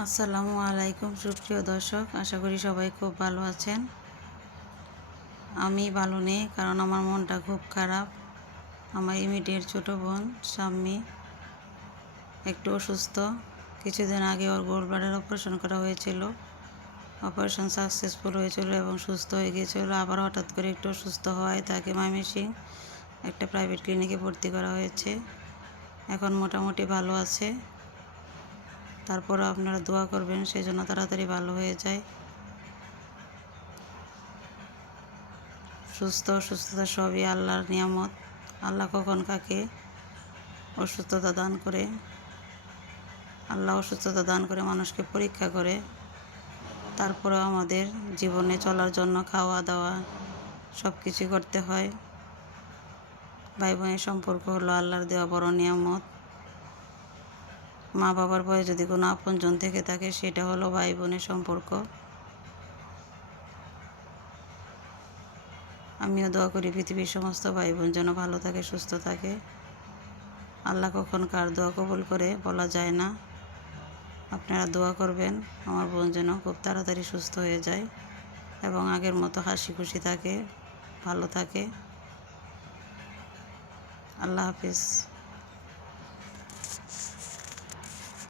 আসসালামু আলাইকুম সুপ্রিয় দর্শক, আশা করি সবাই খুব ভালো আছেন। আমি ভালো নেই, কারণ আমার মনটা খুব খারাপ। আমার ইমিডিয়েট ছোটো বোন শাম্মী একটু অসুস্থ। কিছুদিন আগে ওর গোল্ড ব্লাডার অপারেশন করা হয়েছিল। অপারেশন সাকসেসফুল হয়েছিল এবং সুস্থ হয়ে গিয়েছিল। আবার হঠাৎ করে একটু অসুস্থ হওয়ায় তাকে ময়মনসিংহ একটা প্রাইভেট ক্লিনিকে ভর্তি করা হয়েছে। এখন মোটামুটি ভালো আছে। তারপরও আপনারা দোয়া করবেন সেজন্য তাড়াতাড়ি ভালো হয়ে যায়। অসুস্থতা সবই আল্লাহর নিয়ামত। আল্লাহ কখন কাকে অসুস্থতা দান করে, আল্লাহ অসুস্থতা দান করে মানুষকে পরীক্ষা করে। তারপরেও আমাদের জীবনে চলার জন্য খাওয়া দাওয়া সব কিছু করতে হয়। ভাই বোনের সম্পর্ক হলো আল্লাহর দেওয়া বড় নিয়ামত। মা বাবার পরে যদি কোনো আপনজন থেকে থাকে সেটা হলো ভাই বোনের সম্পর্ক। আমিও দোয়া করি পৃথিবীর সমস্ত ভাই বোন যেন ভালো থাকে, সুস্থ থাকে। আল্লাহ কখন কার দোয়া কবুল করে বলা যায় না। আপনারা দোয়া করবেন আমার বোন যেন খুব তাড়াতাড়ি সুস্থ হয়ে যায় এবং আগের মতো হাসি খুশি থাকে, ভালো থাকে। আল্লাহ হাফিজ।